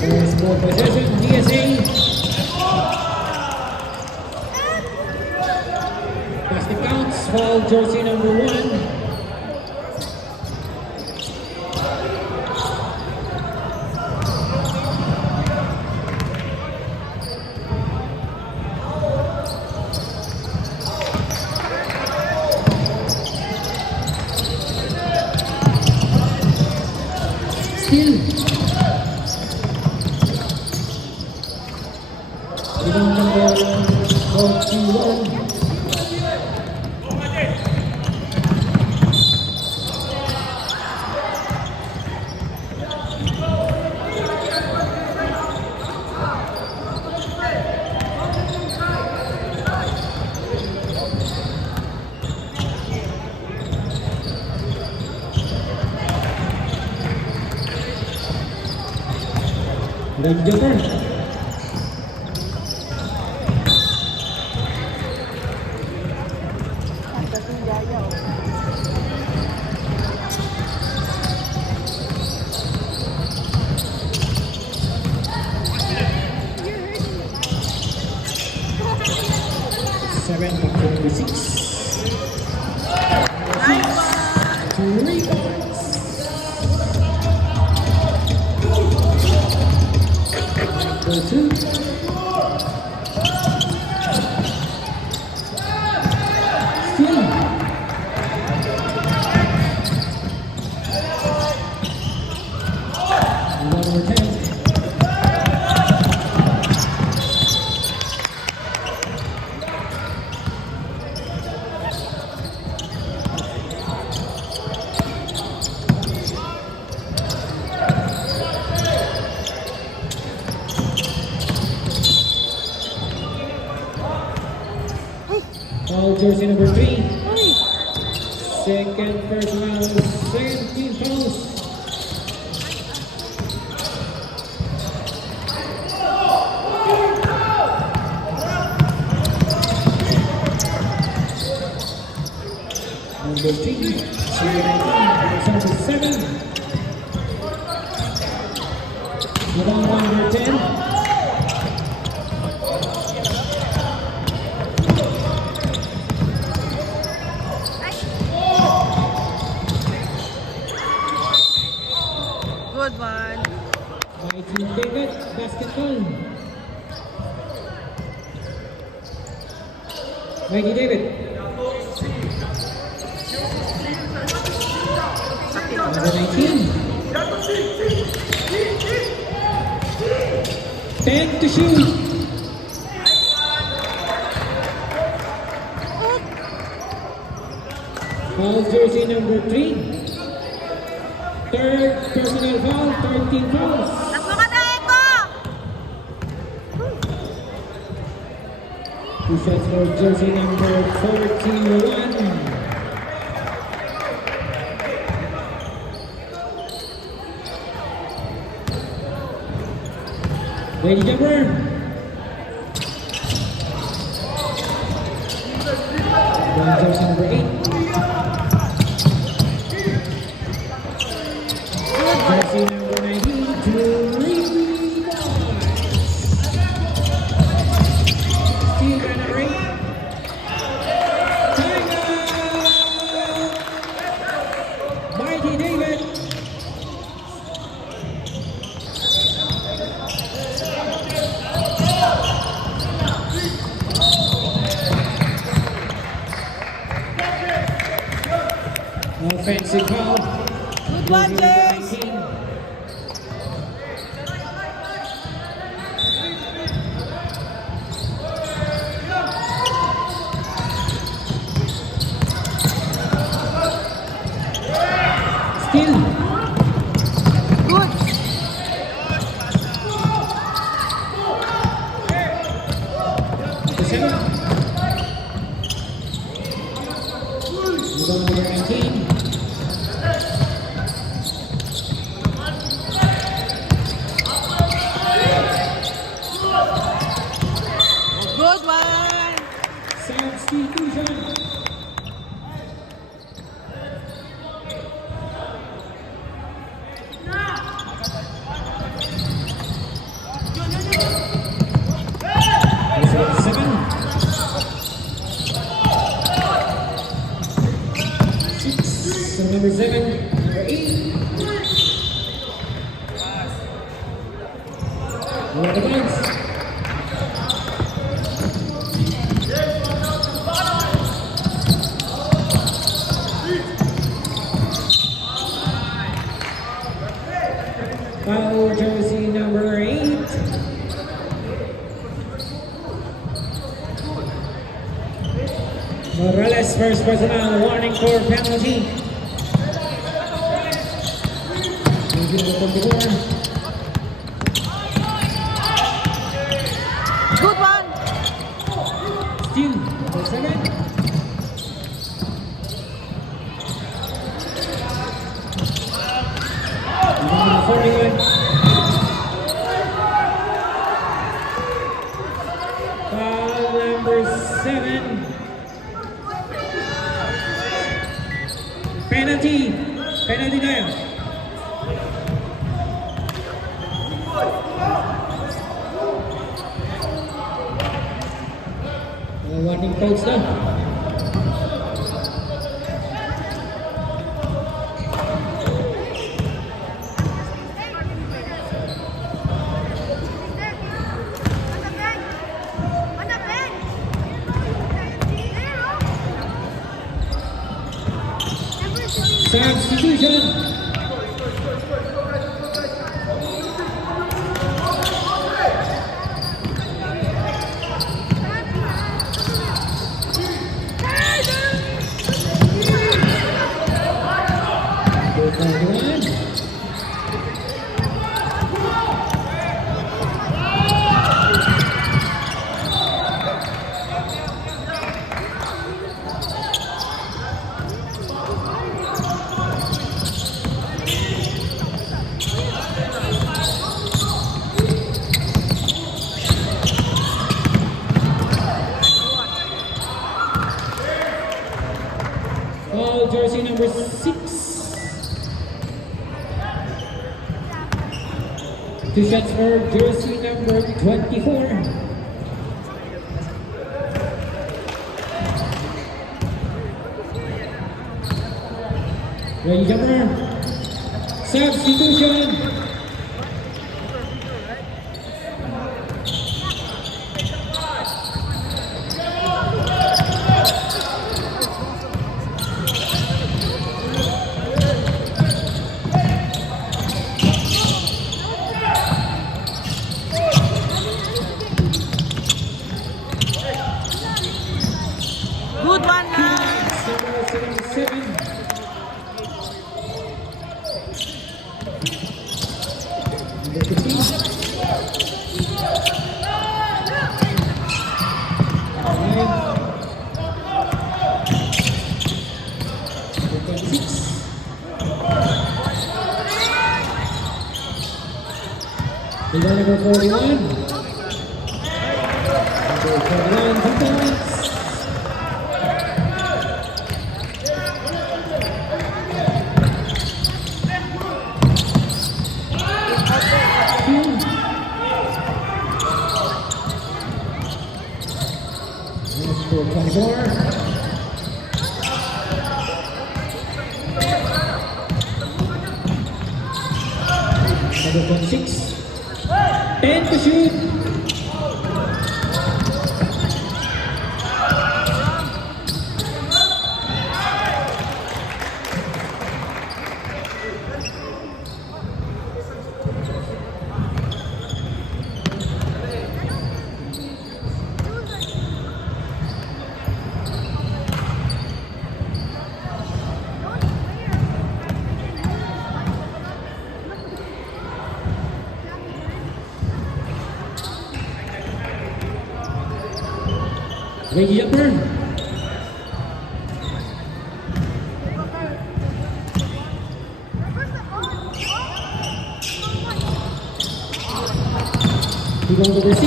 First ball possession, DSA. Basket counts, foul jersey number 1. Still. Rebound number 41. Leg jumper. Seven to 26. Two rebounds. Number 2. Still. Number 10. Foul jersey number 3. Second personal, 17 fouls. Number 3, number 7. Number 10. Good one. Mighty David, basketball. Mighty David. Number 19. 10 to shoot. Foul jersey number 3. Third personal foul, 13 fouls. Two shots for jersey number 41. Lady jumper. Jersey number 8. Jersey number 19, 2 rebounds. Steal runner rate. Timeout. Mighty David. Offensive foul. Good one, James. Still. Good. The 7. Number 19. number 7, number 8. Out of bounds. Foul jersey number 8. Morales first personal, warning for penalty. Jersey number 24. Good one. Steal number 7. Number 41. Foul number 7. Penalty. Penalty tayo. Warning codes na. Substitution. Foul jersey number 6. Two shots for jersey number 24. Ready jumper. Substitution. Good one na. Number 77. Number 15. Number 26. Number 41. Number 41, 2 points. Number 24. Number 26. 10 to shoot. Ready jumper. Rebound number 6.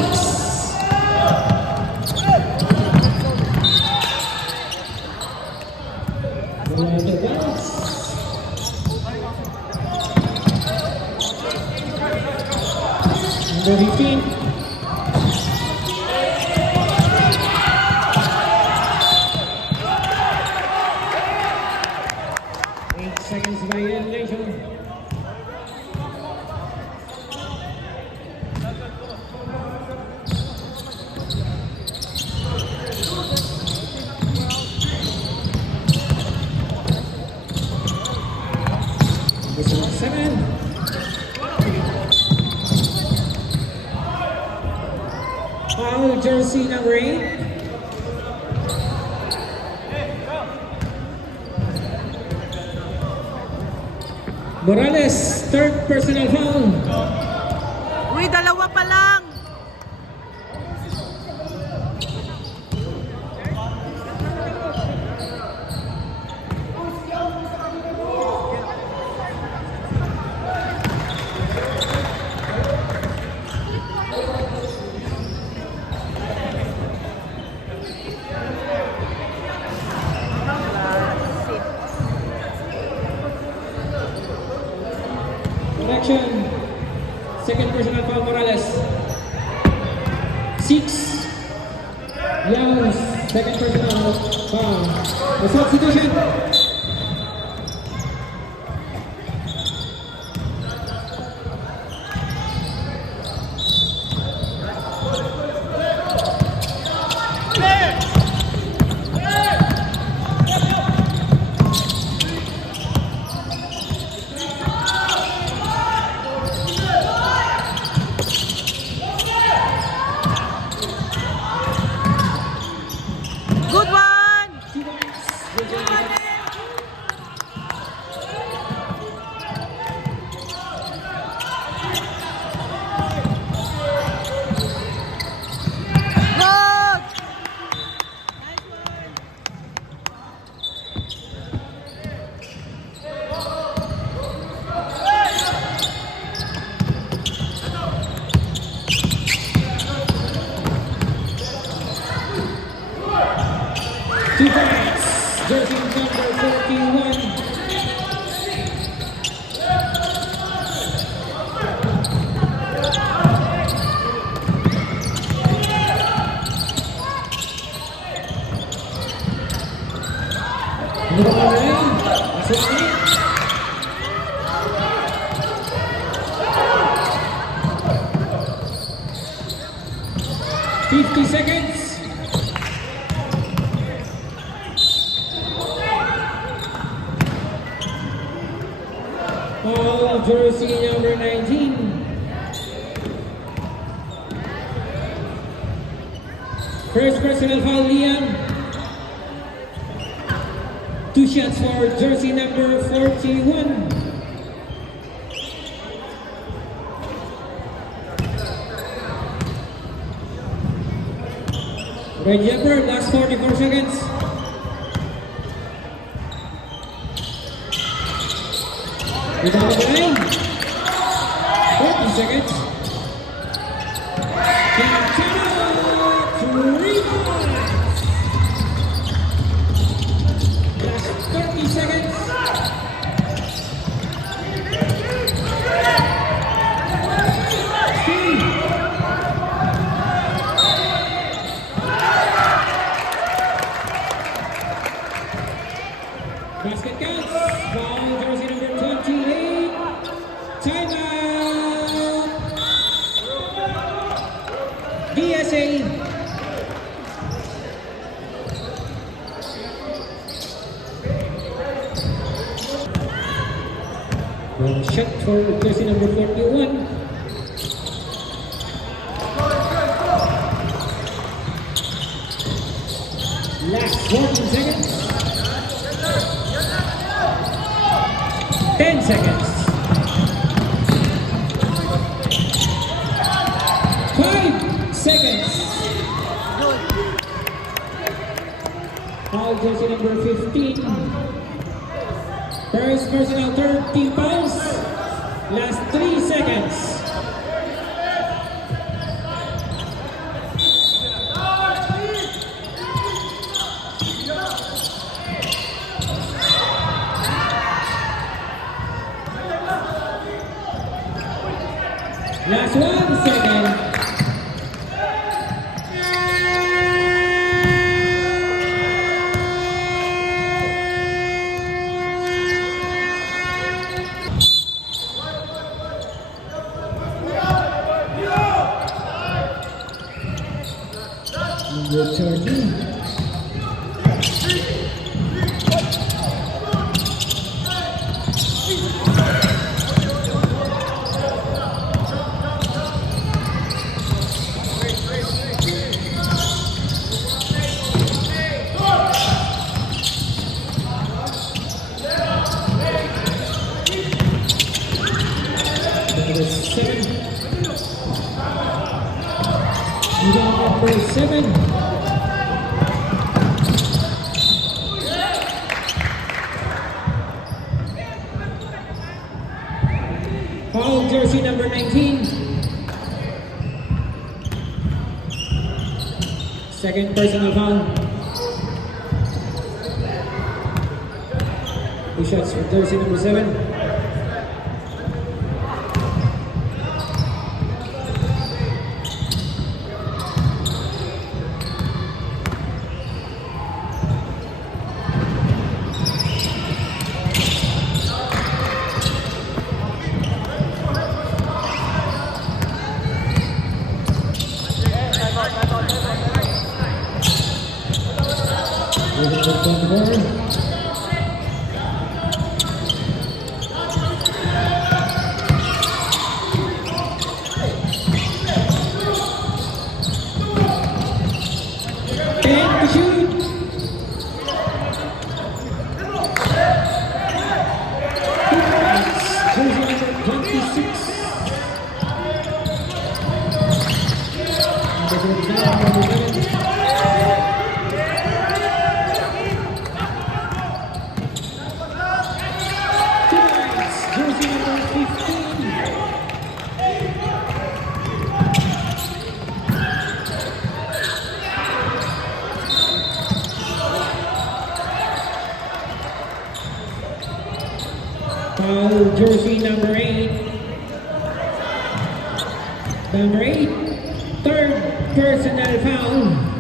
Wala na bounce. Number 15. Foul jersey number 8. Morales, third personal foul. Uy, dalawa pa lang. Correction. Second personal foul, Morales. 6. Yaos, second personal foul. The substitution. Good one. 2 points. Good. 2 points. Jersey number 41. Number 9. That's it. 50 seconds. Foul jersey number 19. First personal foul, Liam. 2 shots for jersey number 41. Red Jumper, last 44 seconds. Without the line. 40 seconds. Quintana, 3 points. Last 30 seconds. Steve. Basket counts. Foul jersey number 28. Timeout. DSA. One shot for jersey number 41. Last 14 seconds. 10 seconds. 5 seconds. Foul jersey number 15. First personal 13 fouls. Last 3 seconds. Last 1 second. Number 13. number 7. Rebound number 7. Foul jersey number 19. Second personal foul. Two shots for jersey number 7. Foul jersey number 8. Number 8, third personal foul.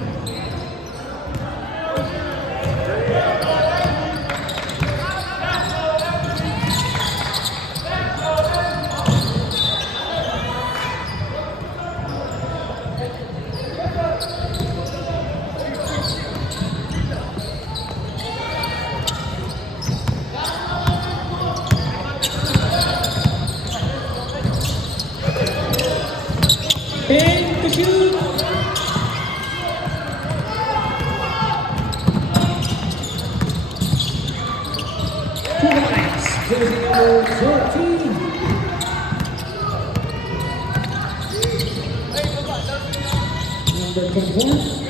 And to shoot. Two points. Jersey number 14. Number 24.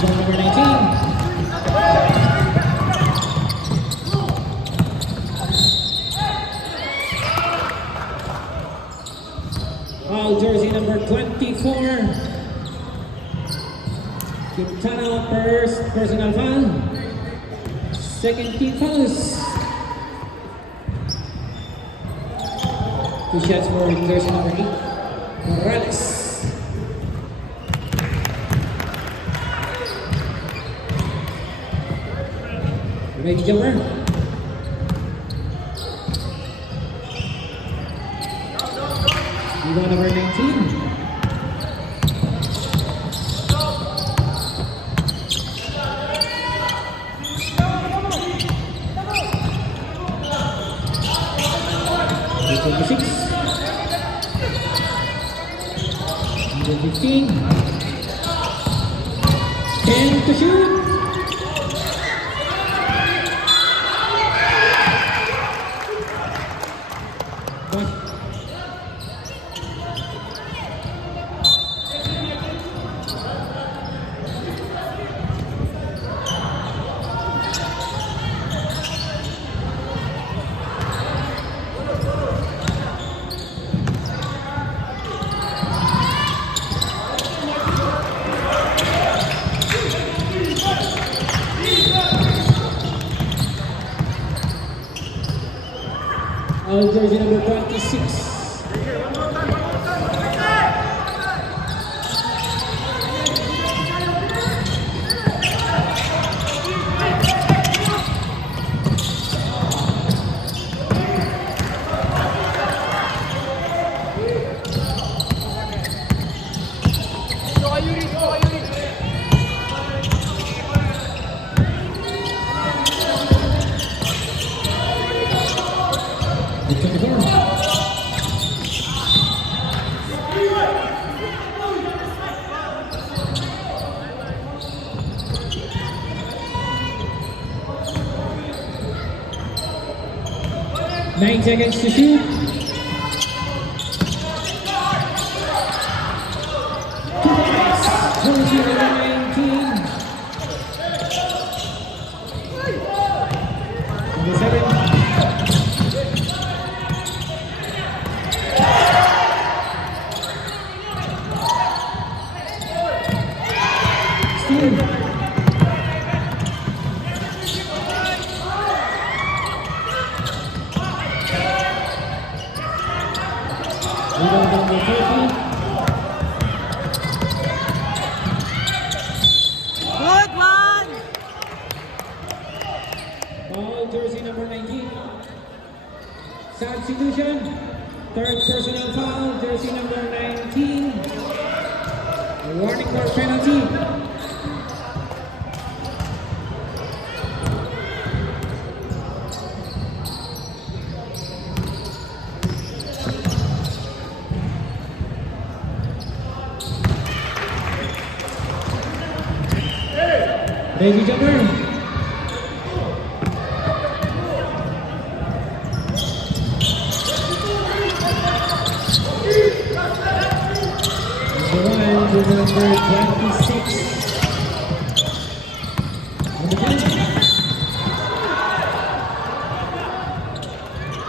Number 19. Foul jersey number 24. Quintana first personal foul. Second team fouls. Two shots for jersey number 8. Morales. Ready jumper. Rebound number 19. Number 26. Number 15. 10 to shoot. Foul jersey number 26. 9 seconds to shoot. 2 points. Jersey number 19. Number 7. Steal. Rebound number 30. Good one. Foul, jersey number 19. Substitution. Third personal foul, jersey number 19. Warning for penalty. Ready, jumper. Number 26. Number 10.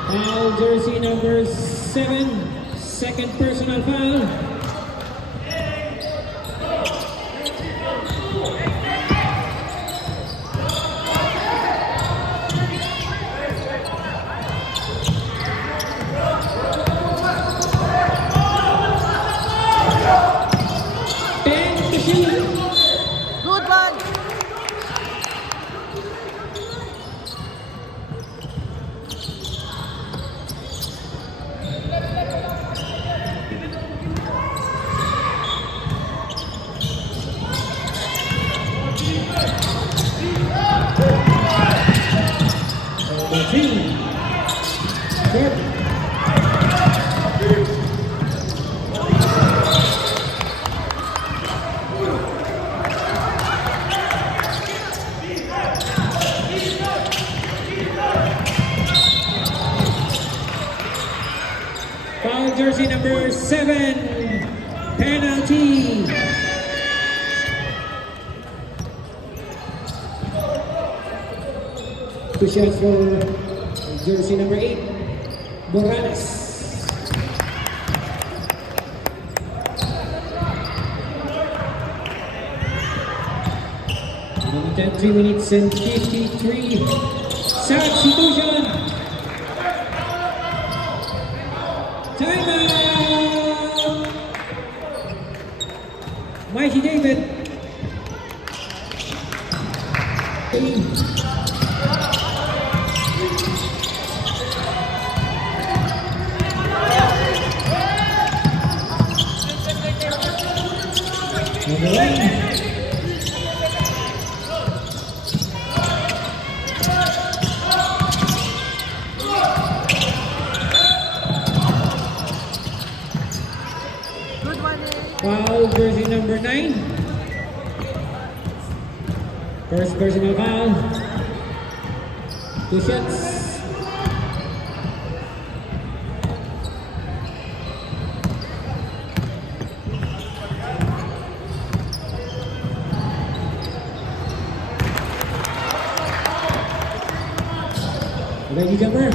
Foul, jersey number 7. Second personal foul. Good one. Number 3. Good. Foul, jersey number 7. Penalty. Two shots for jersey number 8. Morales. Number 10, 3 minutes and 53. Substitution. Timeout! Mikey David. Number 1. Good one. Foul, jersey number 9. First personal foul. 2 shots. Ready, jumper.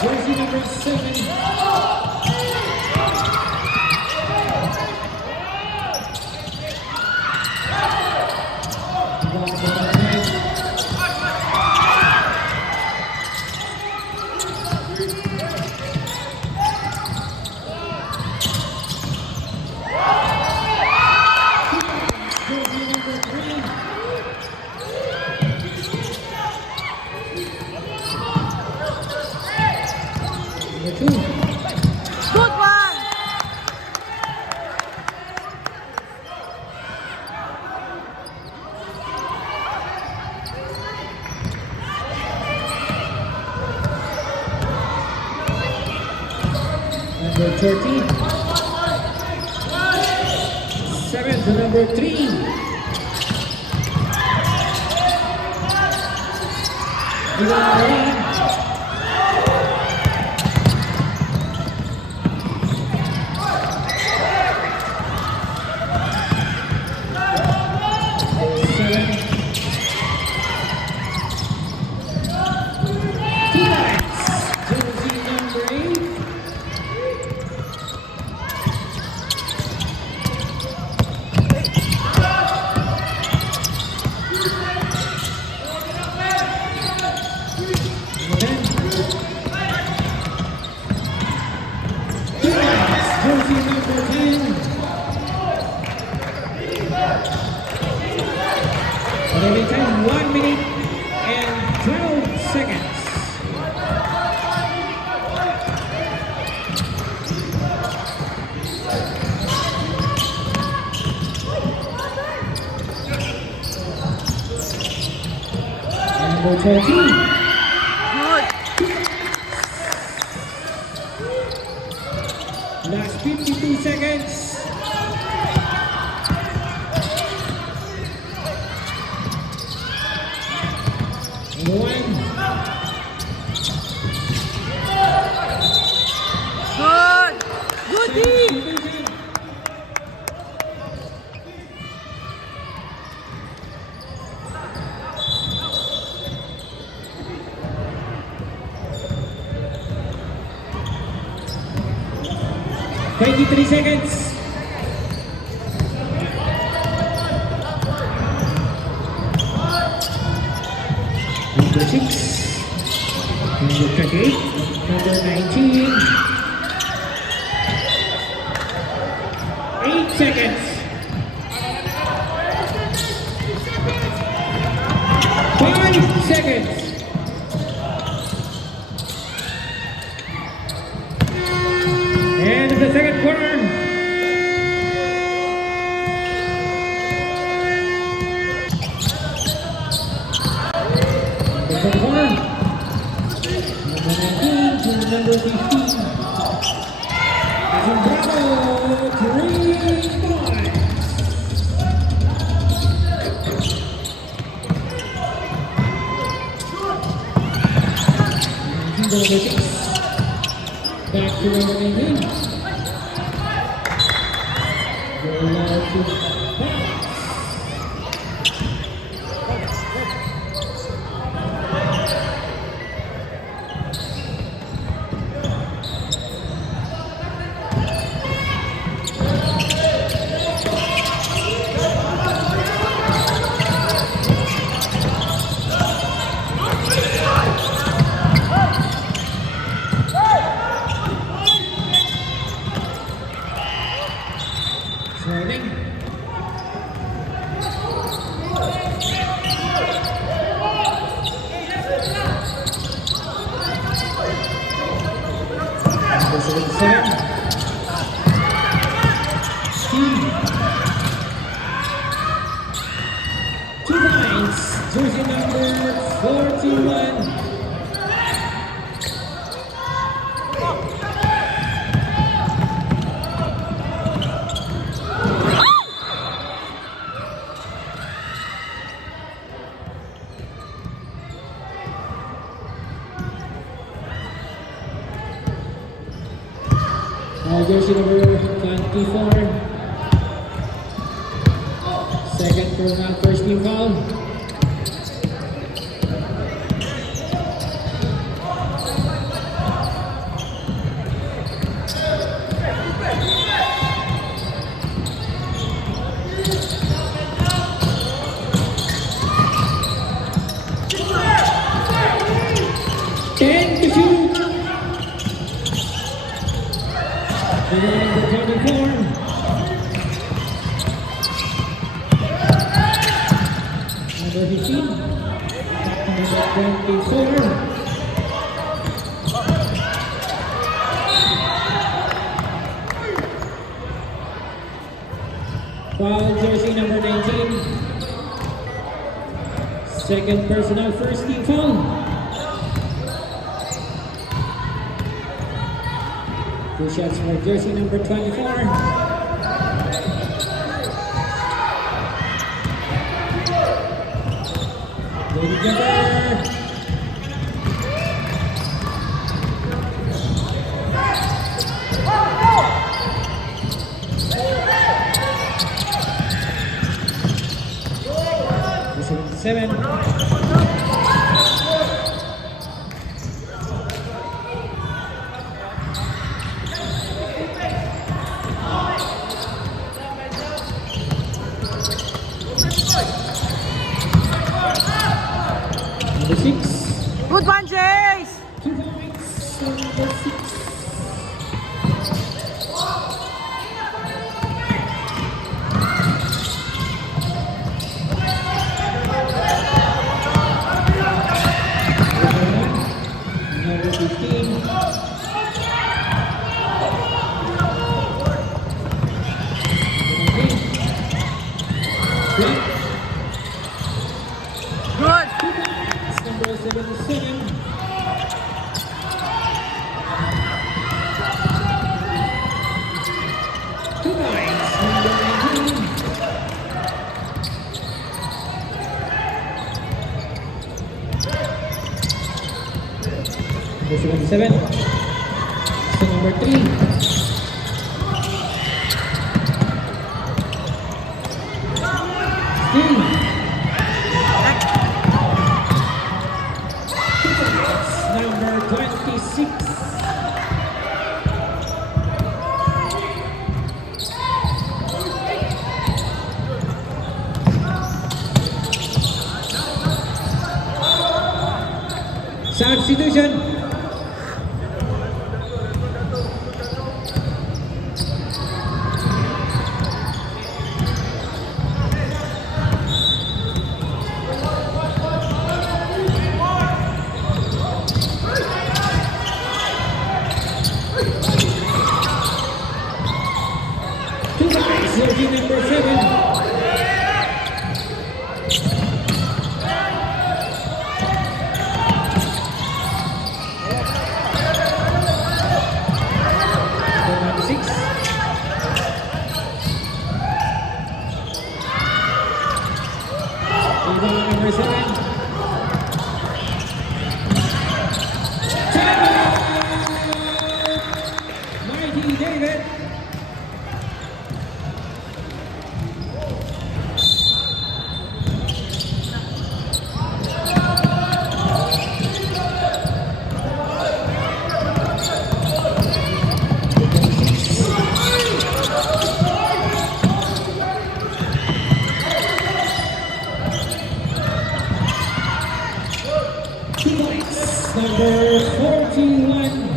Jersey number 7. number 13. 7 to number 3. Remaining time 1 minute and 12 seconds. Number 13. Last 52 seconds. Good team. 23 seconds. Number 6. Number 38. Number 19. 8 seconds. 5 seconds. End of the second quarter. The second quarter. Number 19 to number 15. Bravo, 3 points. Number 6. Back to number 19. Goal to pass. Swirling. Number 77. Steve. 2 points. Jersey number 41. Jersey number 24. Second personal, first team foul. Number 24. Number 15. Number 24. Foul jersey number 19. Second personal, first team foul. Two shots for jersey number 24. Lady Jumper. Seven. Number 6. Good one, Jace! 2 points. Number 6. Number 15. Good! It's number 77. Two points. Number 19. Number 77. So number 3. Number 26. Substitution. Two guys, jersey number 7. Number 6. Rebound number 7. Mighty David. Two points. Number 41.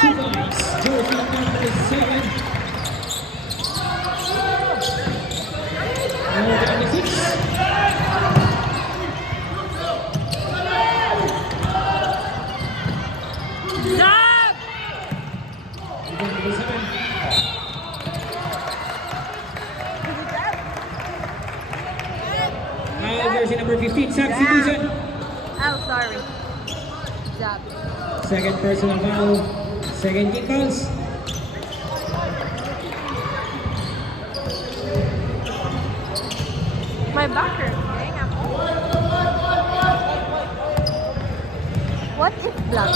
Two points. Jersey number 7. Number 26. Stop! Number 7. Jersey number 15. Substitution. Oh, sorry. Job. Second personal foul. Second team fouls. My backer. Dang, I'm What if black?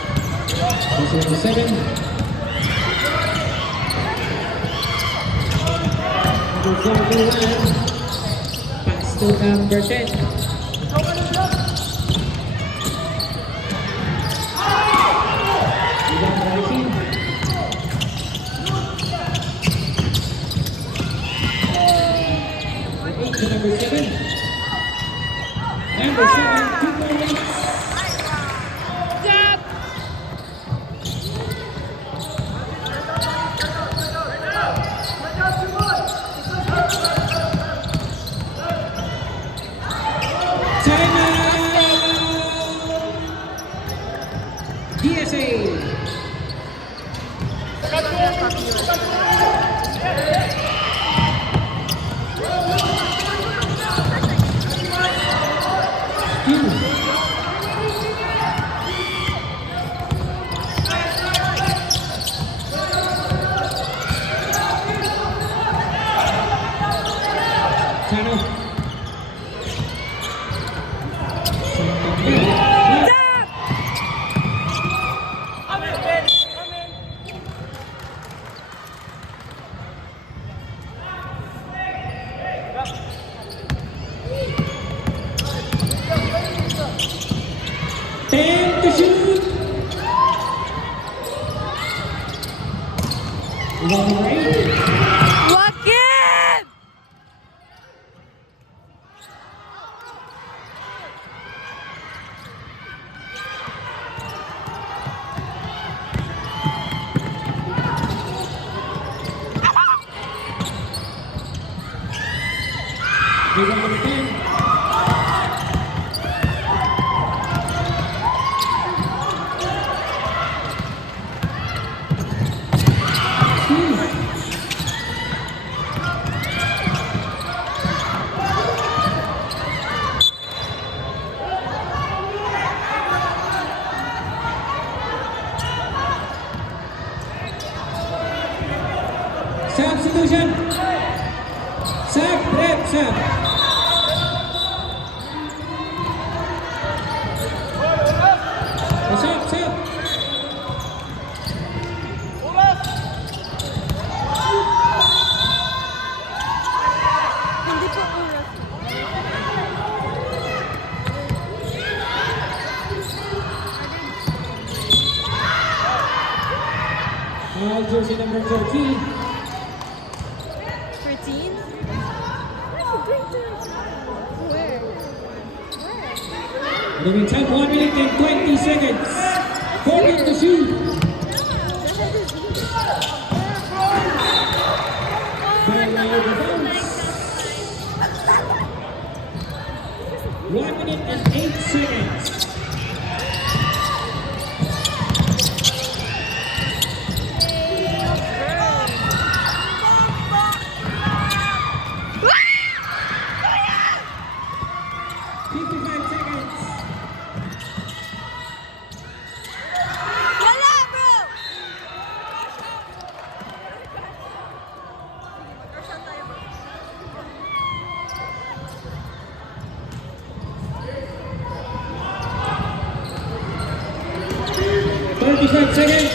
Jersey number 7. Number 41. Pass to number 10. Rebound 19. To number 7. Number 7, 2 points. Stop! Rebound number 8. Joaquin! Rebound number 10. Substitution. Sub, rep, sub. Sub, sub. Hindi po ulas. Jersey number 13. 13? Where? Remaining time 1 minute and 20 seconds. 14 to shoot. Very low bounce. 1 minute and 8 seconds. Wala, bro! Thirty-five seconds.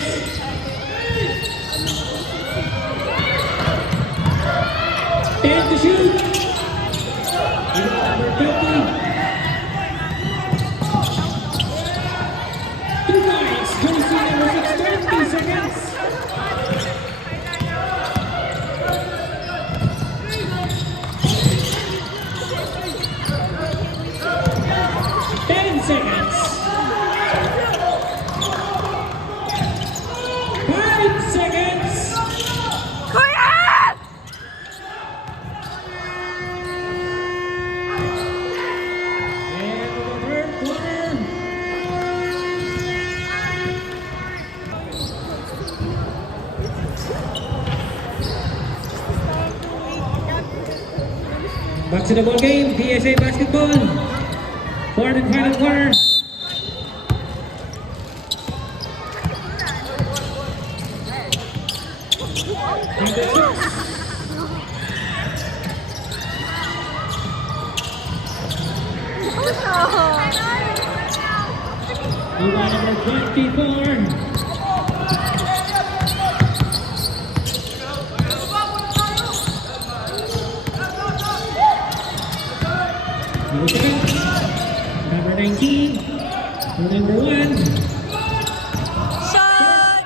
Ten to shoot. Number 50. 2 points. Jersey number 6. 20 seconds. Ten seconds. 5 seconds. Kuya! And the third quarter. Back to the ball game. PSA basketball. Fourth and final quarter. Number 6. Rebound number 24. Number 7. Number 19. And number 1. Shot!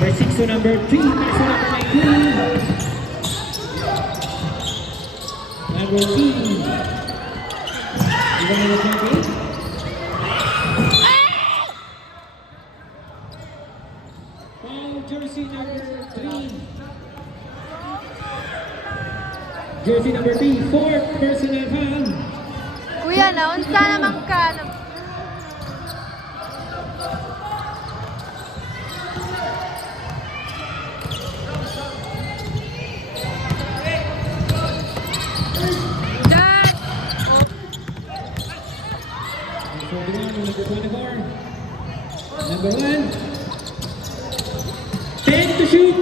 Number 6 to number 3. Pass to number 19. Number 18. Rebound number 28. Foul jersey number 3. Jersey number 3, 4th personal foul. Kuya, naunsa naman ka. Dad! 41, number 24. Number 1. 10 to shoot.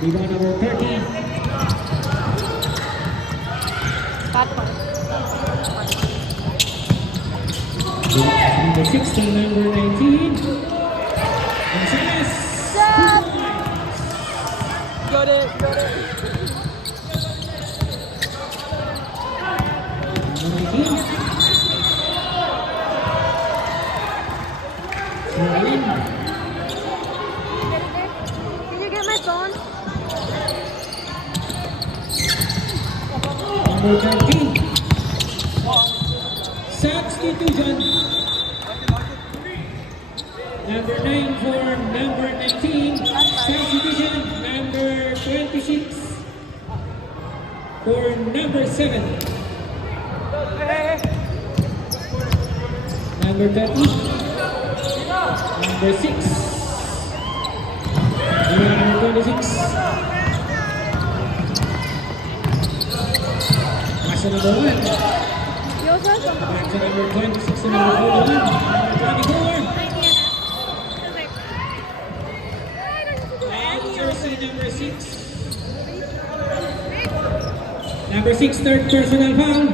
Rebound number 13. Papa. Number 6 to number 19. Gonzalez. Dad! 2 points. Got it. Marlene. Can you get my phone? Number 13. Substitution. Number 9 for number 19. Substitution. Number 26 for number 7. Number 30. Number 6. Number 26. Pass to number 1. Joseph? Back to number 26 to number 41. Number 24. And jersey number 6. Number 6, third personal foul.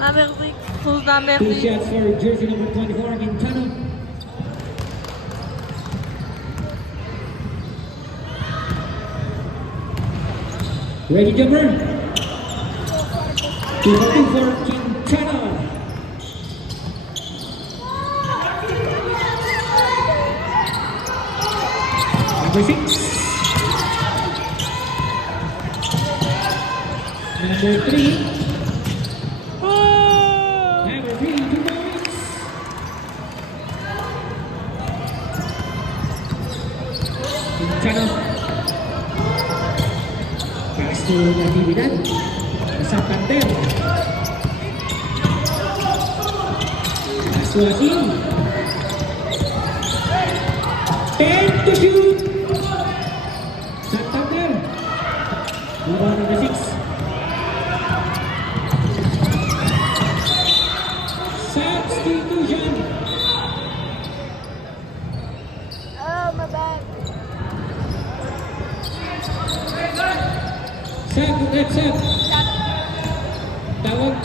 Number 6. Full number 2 6. shots for jersey number 24, Quintana. Ready, jumper. 2 for Quintana. Number 6. Number 3. Number 3, 2 points. Quintana. Pass to Natividad. Santander. Pass to Asin. 10 to shoot. Santander. Rebound number 6. Substitution. Oh, my bad. Sab, that's up. Tawag.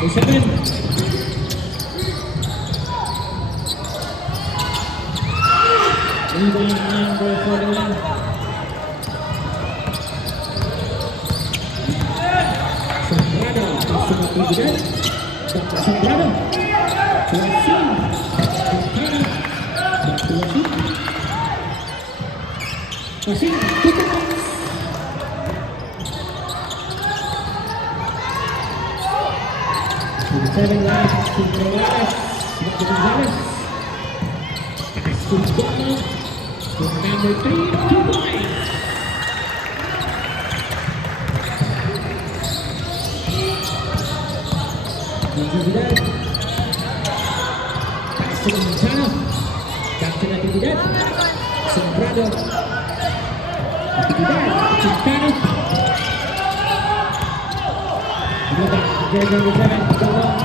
The 7. Rebound number 41. Sombrado, paso na Trinidad. Dr. Sombrado. Tuwasin. Quintana. Tuwasin. Tuwasin, 2 points. To the 7 last, to Gonzales. Dr. Gonzales. Pass to Guamo. To number 3, 2 points. Natividad. Pass to Quintana. Back to Natividad. Sombrado. Natividad. Quintana. Rebound. Jersey number 7. Go long.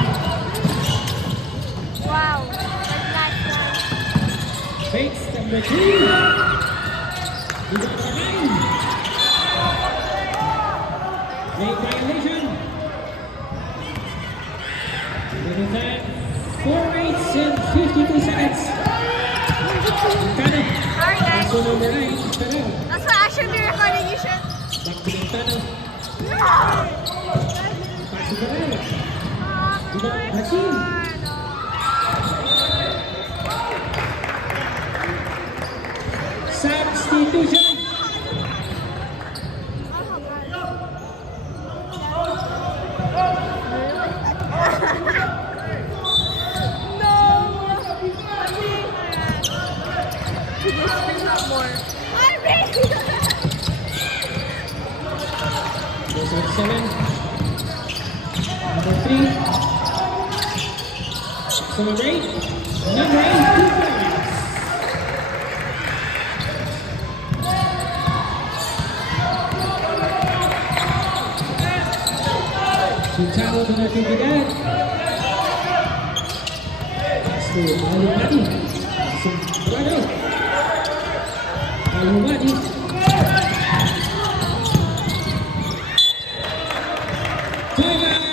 Wow. That's nice. Fakes number 3. Rebound number 9. Late violation. Little time. 4 minutes and 52 seconds. Quintana. Sorry, guys. Paso number 9. Quintana. That's why I should be recording. You should. Back to Quintana. Paso Guerrero. Rebound Hasim. Substitution. More. Those are 7. Number 3. So number 8. Number 8, 2 points. Quintana to Natividad. Pass to Alumani. Sombrado. Alumani. Timeout.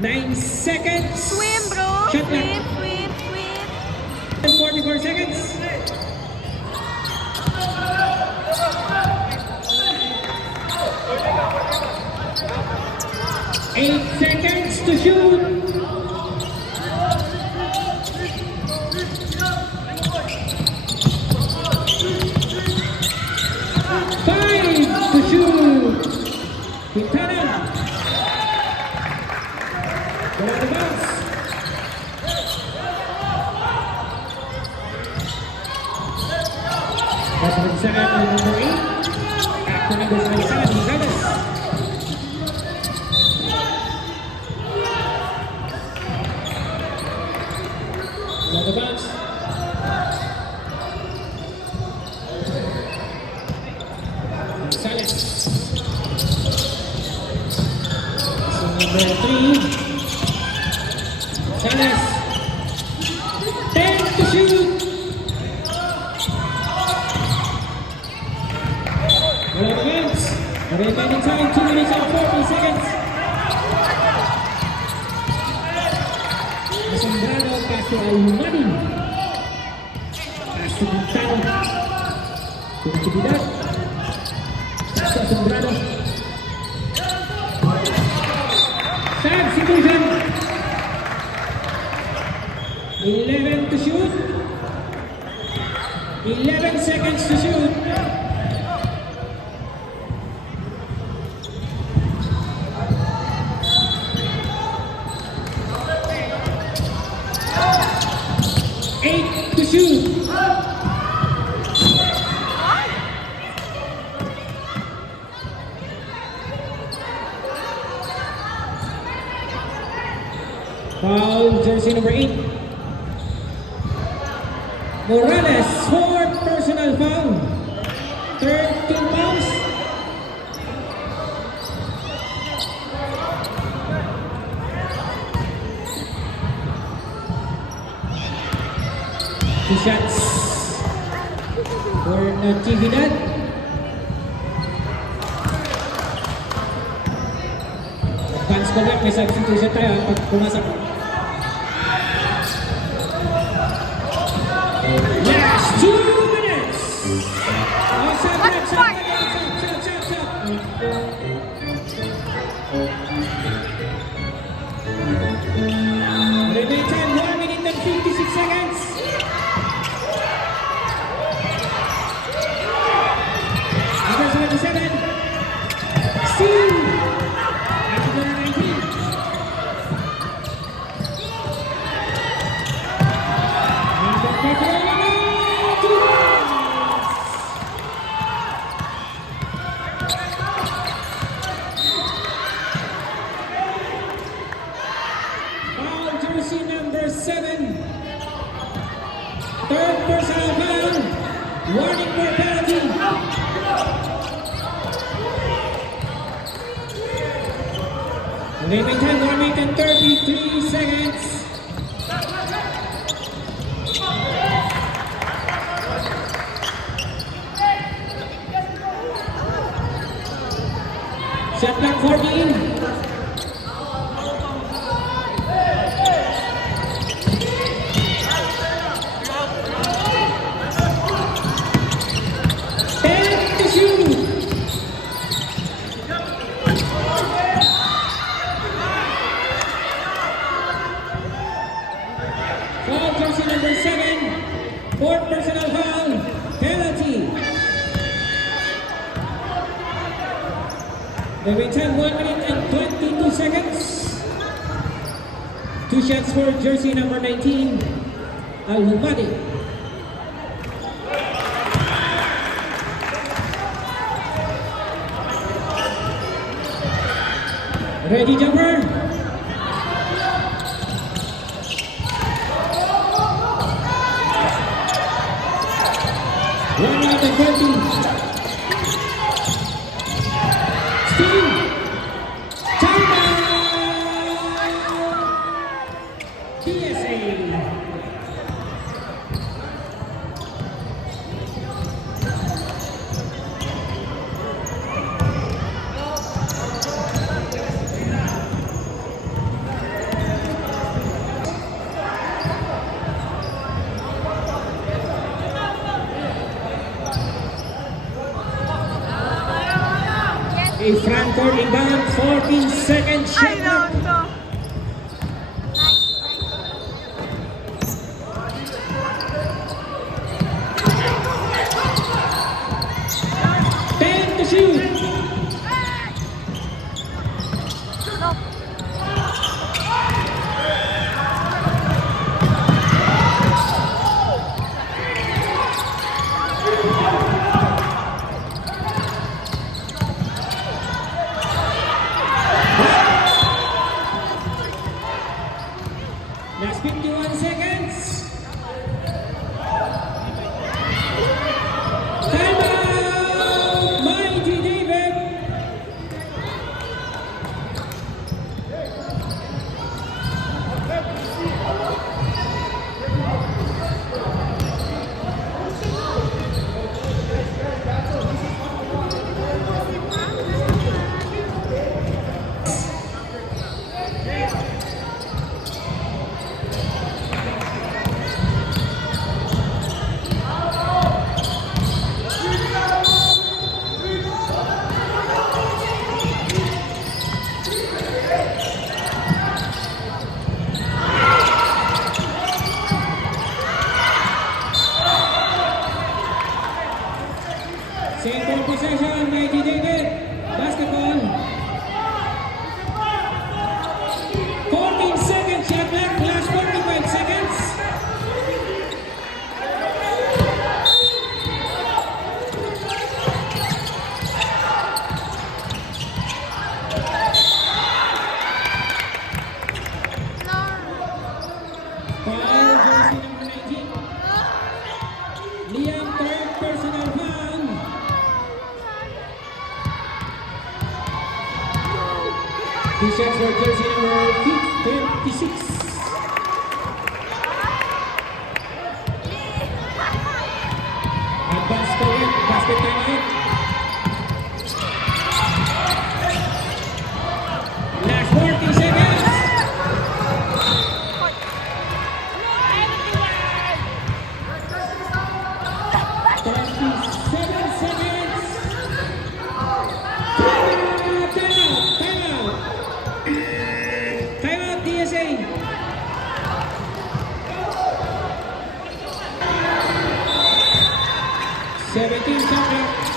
9 seconds. Swim, bro. Shot clock. Swim. For 44 seconds. 8 seconds to shoot. 5 to shoot. Quintana. Wala na bounce. Representative number 8. After number 27, Gonzalez. Wala na bounce. Gonzalez. So number 3. Gonzalez. 10 to shoot. Wala na bounce. Remaining time, 2 minutes and 40 seconds. Asombrado, pass to Alumani. Pass to Quintana. Conectividad. Pass to Asombrado. Substitution. 11 to shoot. 11 seconds to shoot. To shoot. Foul, jersey number 8. Morales, 4 personal foul. 13 fouls. Two shots for Natividad. Advance ko lang, may substitution tayo pag pumasok. Last 2 minutes! Oh, shot. Remaining time, 1 minute and 56 seconds. Number 77, Steve. Number 19. Number 21. Foul jersey number 7. Third personal foul. Warning for penalty. Remaining time, 1 minute and 33 seconds. Shot clock 14. Foul jersey number 7, fourth personal foul, penalty. The return 1 minute and 22 seconds. 2 shots for jersey number 19, Al-Humadi. Ready jumper. One minute and 20. Steve. Timeout. PSA. A front court inbound, 14 seconds Ay, shot clock. no. 10 to shoot. No. Last 51 seconds. Timeout, Mighty David. Second possession, Mighty David. Basketball. 14 seconds shot clock, last 45 seconds. Foul, jersey number 19. Liam, third personal foul. Two shots for jersey number 26. Advance point, basket timeout. Last 40 seconds. 27 seconds. Timeout, DSA. Seventeen seconds.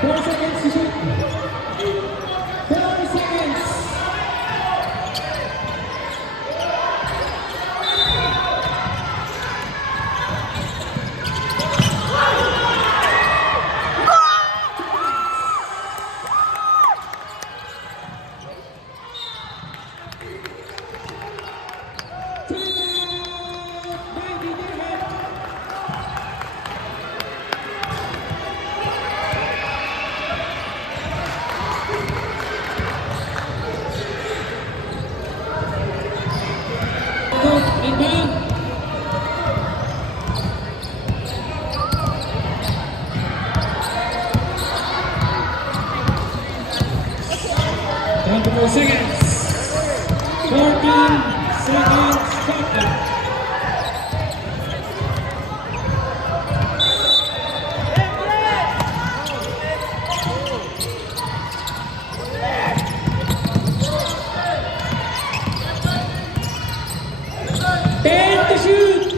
Four seconds to shoot. 4 seconds. Timeout, Mighty David. Inbound. Down to 4 seconds. 14 seconds. Shot clock. Ten to shoot.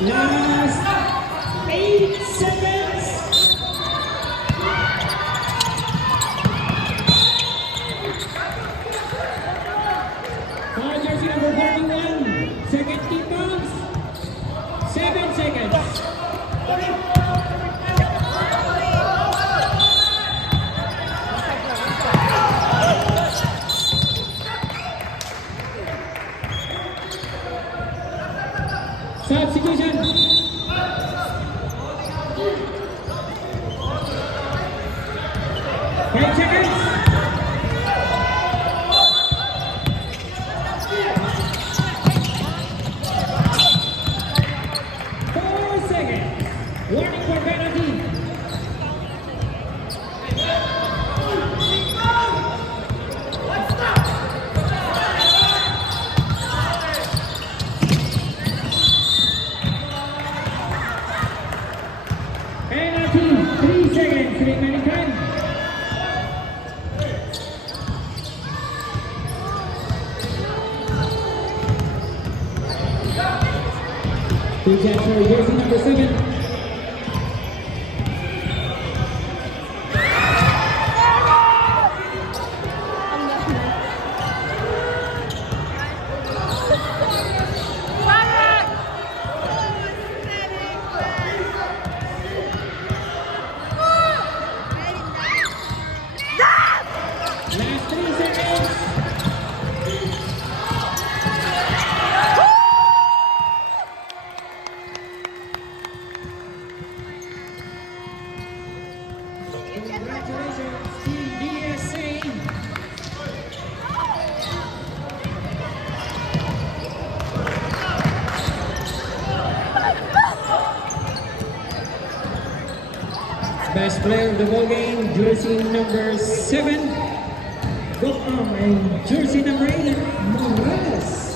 Last 8 seconds. Warning for penalty. Penalty, 3 seconds remaining time. Free catch for jersey number 7. Last 3 seconds. Congratulations, Team DSA. Best player of the ball game, jersey number 7. And jersey number 8, Morales.